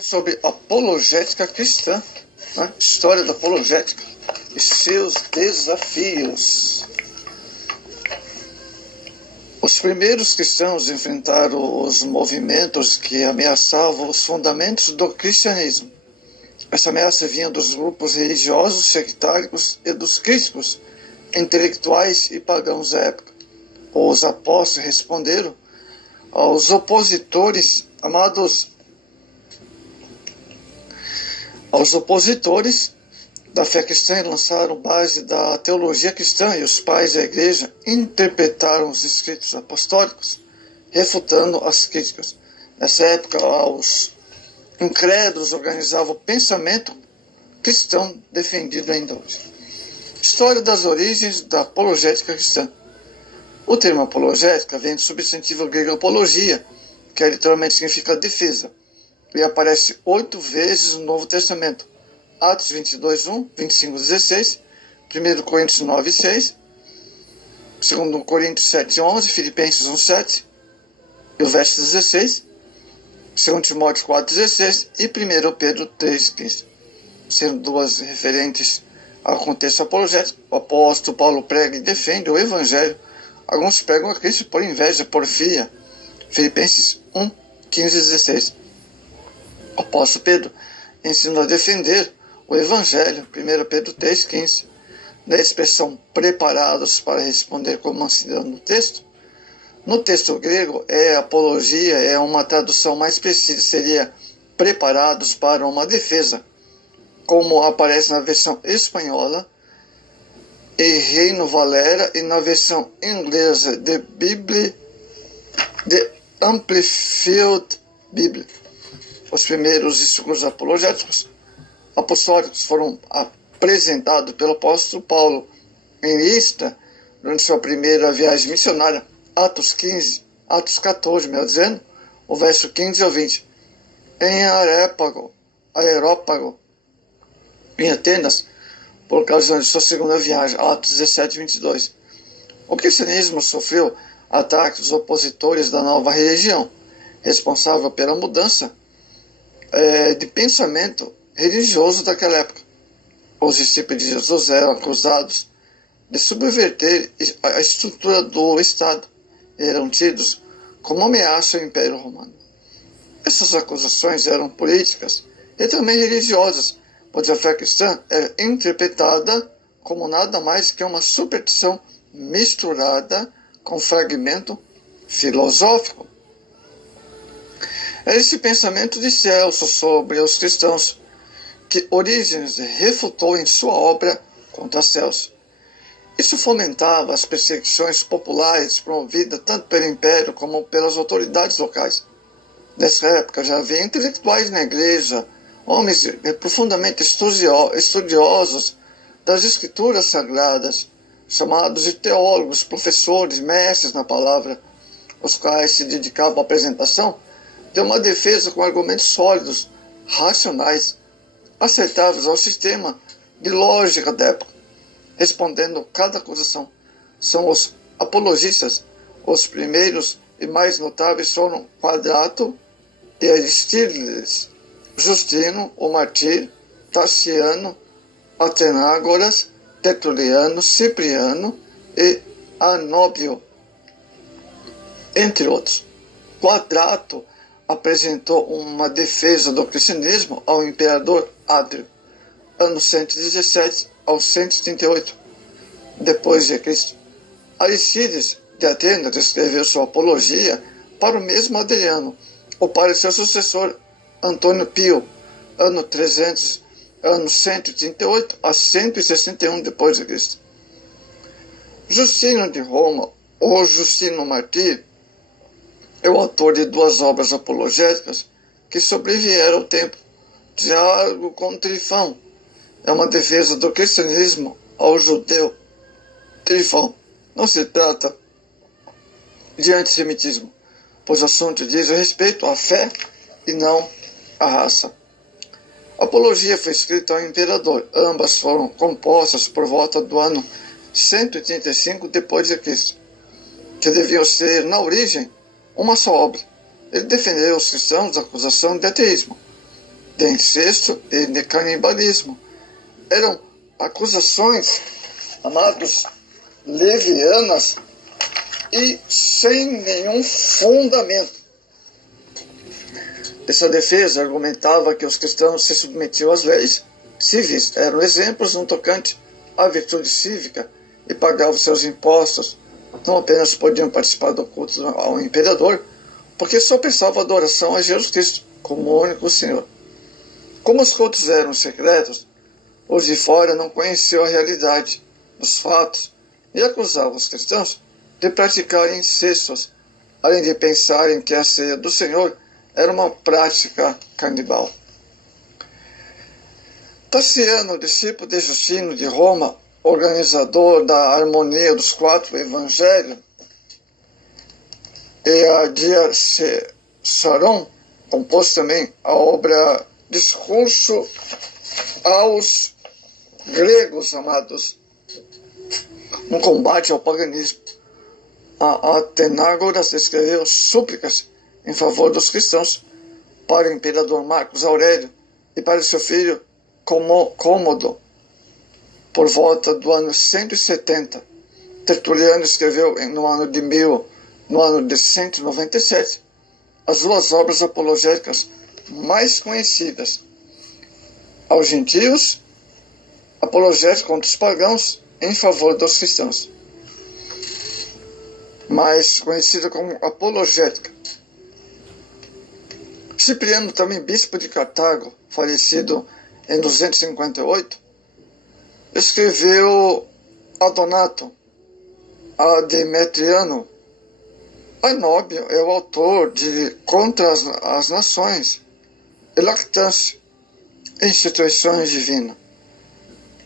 Sobre apologética cristã, né? História da apologética e seus desafios. Os primeiros cristãos enfrentaram os movimentos que ameaçavam os fundamentos do cristianismo. Essa ameaça vinha dos grupos religiosos sectários e dos críticos intelectuais e pagãos da época. Os apóstolos responderam aos opositores da fé cristã e lançaram base da teologia cristã, e os pais da igreja interpretaram os escritos apostólicos, refutando as críticas. Nessa época, os incrédulos organizavam o pensamento cristão defendido ainda hoje. História das origens da apologética cristã. O termo apologética vem do substantivo grego apologia, que literalmente significa defesa, e aparece 8 vezes no Novo Testamento. Atos 22:1, 25:16, 1 Coríntios 9:6, 2 Coríntios 7:11, Filipenses 1:7, e o verso 16, 2 Timóteo 4:16 e 1 Pedro 3:15. Sendo duas referentes ao contexto apologético, o apóstolo Paulo prega e defende o Evangelho. Alguns pregam a Cristo por inveja, porfia. Filipenses 1:15-16. O apóstolo Pedro ensina a defender o Evangelho, 1 Pedro 3:15. Na expressão preparados para responder, como ensinado no texto. No texto grego, apologia é uma tradução mais precisa, seria preparados para uma defesa, como aparece na versão espanhola e Reino Valera, e na versão inglesa de Bible, The Amplified Bible. Os primeiros discursos apologéticos apostólicos foram apresentados pelo apóstolo Paulo em Listra durante sua primeira viagem missionária, Atos 14, melhor dizendo, o verso 15 ao 20. Em Areópago, em Atenas, por ocasião de sua segunda viagem, Atos 17:22. O cristianismo sofreu ataques dos opositores da nova religião, responsável pela mudança de pensamento religioso daquela época. Os discípulos de Jesus eram acusados de subverter a estrutura do Estado e eram tidos como ameaça ao Império Romano. Essas acusações eram políticas e também religiosas, pois a fé cristã era interpretada como nada mais que uma superstição misturada com fragmento filosófico. É esse pensamento de Celso sobre os cristãos que Orígenes refutou em sua obra contra Celso. Isso fomentava as perseguições populares promovidas tanto pelo Império como pelas autoridades locais. Nessa época já havia intelectuais na igreja, homens profundamente estudiosos das escrituras sagradas, chamados de teólogos, professores, mestres na palavra, os quais se dedicavam à apresentação de uma defesa com argumentos sólidos, racionais, aceitáveis ao sistema de lógica da época, respondendo cada acusação. São os apologistas. Os primeiros e mais notáveis foram Quadrato e Aristídeles, Justino, o Martir, Tassiano, Atenágoras, Tertuliano, Cipriano e Anóbio, entre outros. Quadrato apresentou uma defesa do cristianismo ao imperador Hadrio, ano 117 ao 138 depois de Cristo. Aristides de Atenas escreveu sua apologia para o mesmo Adriano, ou para seu sucessor Antônio Pio, ano 138 a 161 depois de Cristo. Justino de Roma, ou Justino Martir, é o autor de 2 obras apologéticas que sobrevieram ao tempo. Diálogo com Trifão é uma defesa do cristianismo ao judeu. Trifão, não se trata de antissemitismo, pois o assunto diz respeito à fé e não à raça. A apologia foi escrita ao imperador. Ambas foram compostas por volta do ano 135 depois de Cristo, que deviam ser, na origem, uma só obra. Ele defendeu os cristãos da acusação de ateísmo. de incesto e de canibalismo. Eram acusações, amados, levianas e sem nenhum fundamento. Essa defesa argumentava que os cristãos se submetiam às leis civis, eram exemplos no tocante à virtude cívica e pagavam seus impostos. Não apenas podiam participar do culto ao imperador, porque só pensavam a adoração a Jesus Cristo como o único Senhor. Como os cultos eram secretos, os de fora não conheciam a realidade dos fatos e acusavam os cristãos de praticarem incestos, além de pensarem que a ceia do Senhor era uma prática canibal. Taciano, discípulo de Justino de Roma, organizador da harmonia dos 4 evangelhos, e a Diacesaron, compôs também a obra Discurso aos Gregos, amados, no combate ao paganismo. A Atenágoras escreveu súplicas em favor dos cristãos para o imperador Marcos Aurélio e para seu filho Cômodo, por volta do ano 170. Tertuliano escreveu no ano de 197 as 2 obras apologéticas mais conhecidas: aos gentios, apologética contra os pagãos em favor dos cristãos, mais conhecida como apologética. Cipriano, também bispo de Cartago, falecido em 258, escreveu a Donato, a Demetriano. Anóbio é o autor de Contra as Nações e Lactância, Instituições Divinas,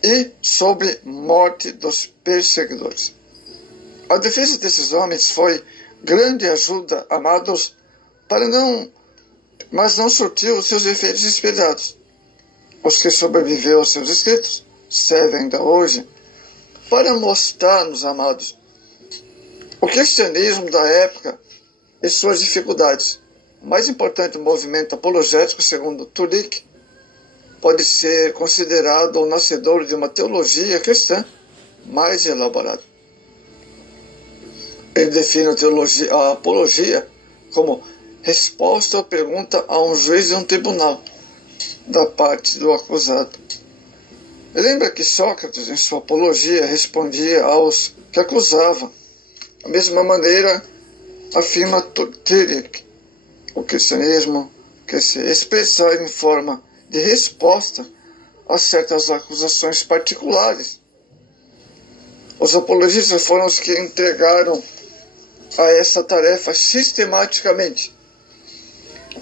e sobre morte dos perseguidores. A defesa desses homens foi grande ajuda, amados, mas não surtiu os seus efeitos esperados. Os que sobreviveram aos seus escritos servem ainda hoje para mostrar-nos, amados, o cristianismo da época e suas dificuldades. O mais importante movimento apologético, segundo Turek, pode ser considerado o nascedor de uma teologia cristã mais elaborada. Ele define a apologia como resposta ou pergunta a um juiz e um tribunal da parte do acusado. Lembra que Sócrates, em sua apologia, respondia aos que acusavam. Da mesma maneira, afirma Turek, o cristianismo quer se expressar em forma de resposta a certas acusações particulares. Os apologistas foram os que entregaram a essa tarefa sistematicamente.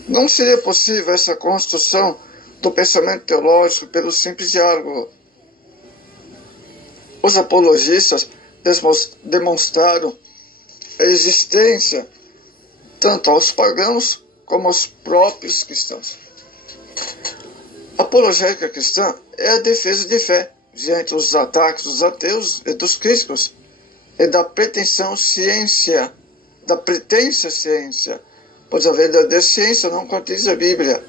Não seria possível essa construção do pensamento teológico pelo simples diálogo. Os apologistas demonstraram a existência tanto aos pagãos como aos próprios cristãos. A apologética cristã é a defesa de fé diante dos ataques dos ateus e dos críticos e da pretensa ciência, pois a verdadeira ciência não contradiz a Bíblia.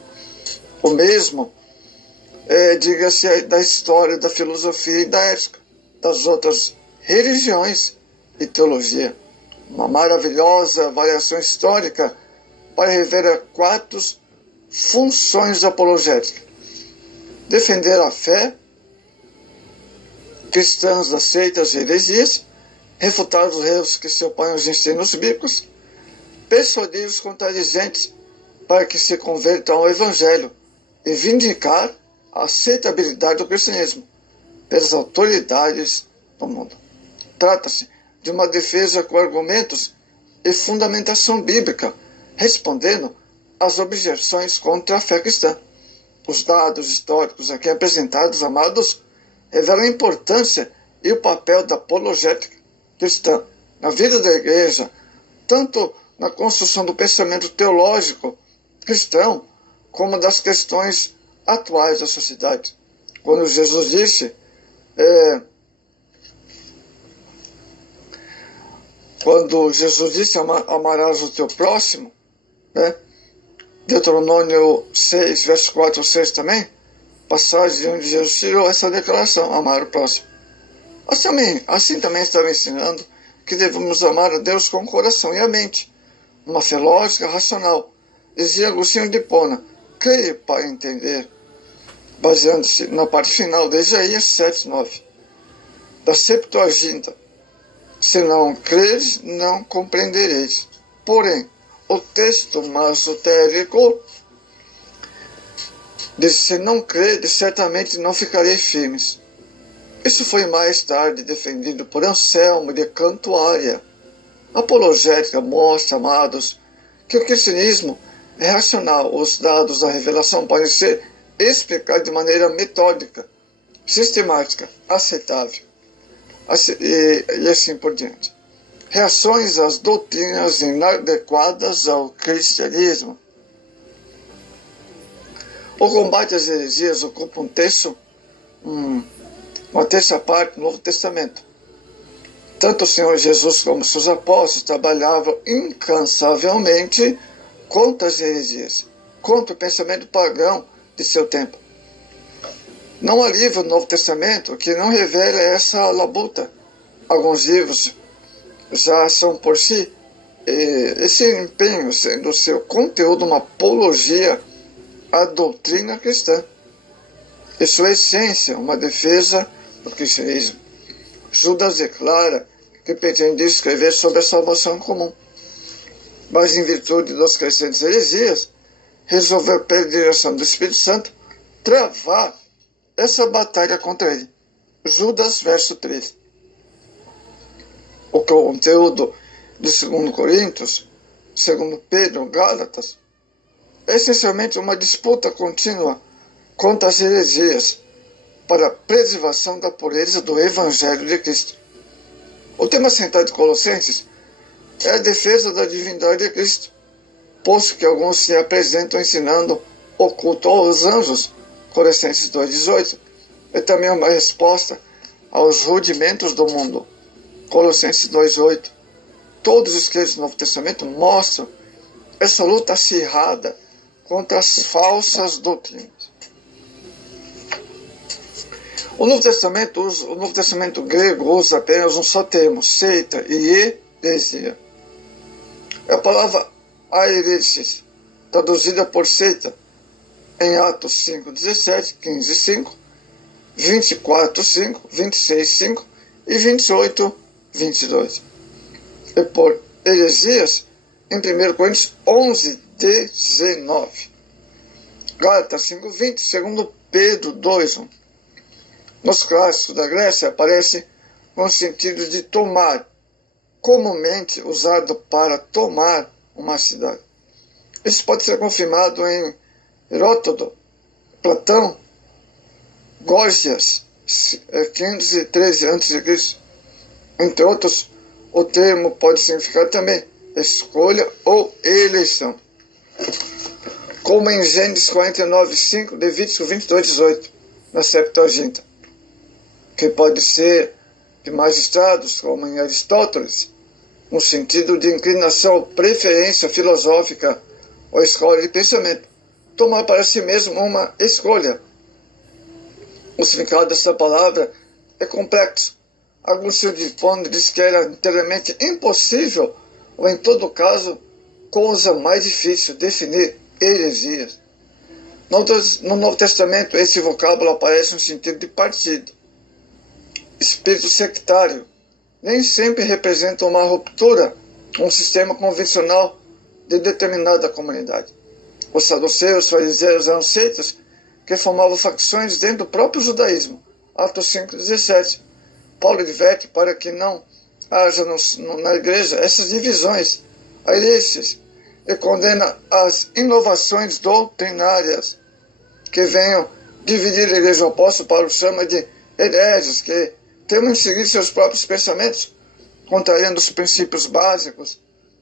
O mesmo diga-se da história, da filosofia e da ética, das outras religiões e teologia. Uma maravilhosa variação histórica para revelar 4 funções apologéticas: defender a fé cristãs das seitas e heresias, refutar os erros que se opõem aos ensinos bíblicos, persuadir os contradizentes para que se convertam ao Evangelho e vindicar a aceitabilidade do cristianismo pelas autoridades do mundo. Trata-se de uma defesa com argumentos e fundamentação bíblica, respondendo às objeções contra a fé cristã. Os dados históricos aqui apresentados, amados, revelam a importância e o papel da apologética cristã na vida da igreja, tanto na construção do pensamento teológico cristão, como das questões atuais da sociedade. Quando Jesus disse, amarás o teu próximo, Deuteronômio 6, verso 4 ou 6 também, passagem onde Jesus tirou essa declaração, amar o próximo. Assim também estava ensinando que devemos amar a Deus com o coração e a mente, uma fé lógica, racional. Dizia Agostinho de Hipona, creia para entender, baseando-se na parte final de Isaías 7:9, da Septuaginta. Se não creres, não compreendereis. Porém, o texto masotérico diz, se não creres, certamente não ficarei firmes. Isso foi mais tarde defendido por Anselmo de Cantuária. A apologética mostra, amados, que o cristianismo é racional. Os dados da revelação podem ser explicados de maneira metódica, sistemática, aceitável, e assim por diante. Reações às doutrinas inadequadas ao cristianismo. O combate às heresias ocupa uma terça parte do Novo Testamento. Tanto o Senhor Jesus como seus apóstolos trabalhavam incansavelmente contra as heresias, contra o pensamento pagão de seu tempo. Não há livro do Novo Testamento que não revele essa labuta. Alguns livros já são por si esse empenho, sendo o seu conteúdo uma apologia à doutrina cristã, e sua essência uma defesa do cristianismo. Judas declara que pretende escrever sobre a salvação comum, mas em virtude das crescentes heresias, resolveu, pela direção do Espírito Santo, travar essa batalha contra ele. Judas, verso 13. O conteúdo de 2 Coríntios, 2 Pedro, Gálatas, é essencialmente uma disputa contínua contra as heresias para a preservação da pureza do Evangelho de Cristo. O tema central de Colossenses é a defesa da divindade de Cristo, posto que alguns se apresentam ensinando o culto aos anjos, Colossenses 2,18, é também uma resposta aos rudimentos do mundo, Colossenses 2,8. Todos os escritos do Novo Testamento mostram essa luta acirrada contra as falsas doutrinas. O Novo Testamento grego usa apenas um só termo, seita e heresia. É a palavra aeresis, traduzida por seita, em Atos 5:17, 15:5, 24:5, 26:5 e 28:22. E por heresias, em 1 Coríntios 11:19. Gálatas 5:20, segundo Pedro 2:1. Nos clássicos da Grécia aparece com o sentido de tomar, comumente usado para tomar uma cidade. Isso pode ser confirmado em Heródoto, Platão, Gorgias, 513 a.C. Entre outros, o termo pode significar também escolha ou eleição, como em Gênesis 49:5, Levítico 22:18, na Septuaginta, que pode ser de magistrados, como em Aristóteles, no sentido de inclinação ou preferência filosófica ou escolha de pensamento, tomar para si mesmo uma escolha. O significado dessa palavra é complexo. Agostinho de Hipona diz que era inteiramente impossível, ou em todo caso, coisa mais difícil, definir heresias. No Novo Testamento, esse vocábulo aparece no sentido de partido. Espírito sectário nem sempre representa uma ruptura, um sistema convencional de determinada comunidade. Os saduceus, os fariseus eram seitas que formavam facções dentro do próprio judaísmo. Atos 5:17. Paulo adverte para que não haja na igreja essas divisões, heresias, e condena as inovações doutrinárias que venham dividir a igreja. O apóstolo Paulo chama de hereges, que temem seguir seus próprios pensamentos, contrariando os princípios básicos.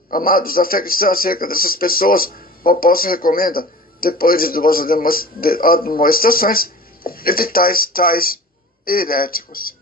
Amados, da fé cristã, acerca dessas pessoas, o apóstolo recomenda, depois de duas admoestações, evitar tais heréticos.